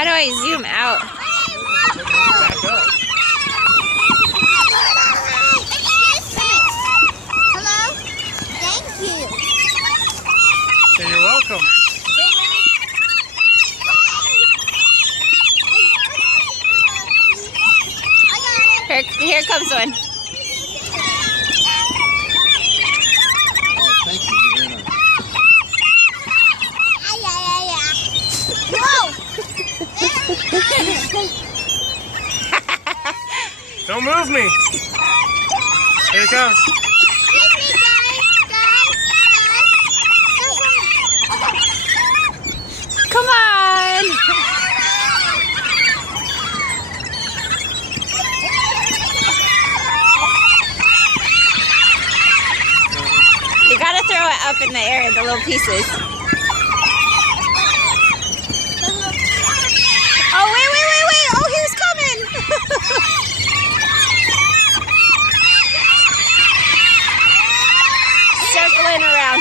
How do I zoom out? Back up. Hello? Thank you. So you're welcome. Here comes one. Oh, thank you. You're very nice. Don't move me. Here it comes. Come on. You gotta throw it up in the air, the little pieces. Oh, wait. Oh, he's coming. Circling around.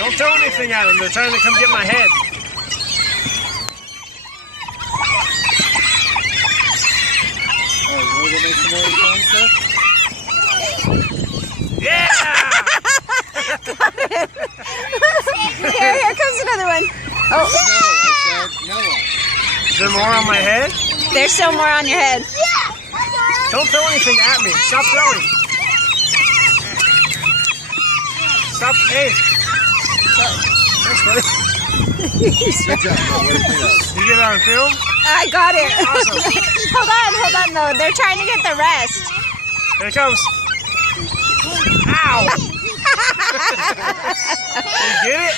Don't throw anything at them. They're trying to come get my head. Oh, you want to go make some more fun stuff? Yeah! Here comes another one. Oh, No, I said no. Is there more on my head? there's still more on your head. Don't throw anything at me. Stop throwing. Stop. Hey. Thanks, buddy. Good job. No, way to clean up. You get it on film? I got it. Awesome. Hold on though. They're trying to get the rest. Here it comes. Ow! You get it?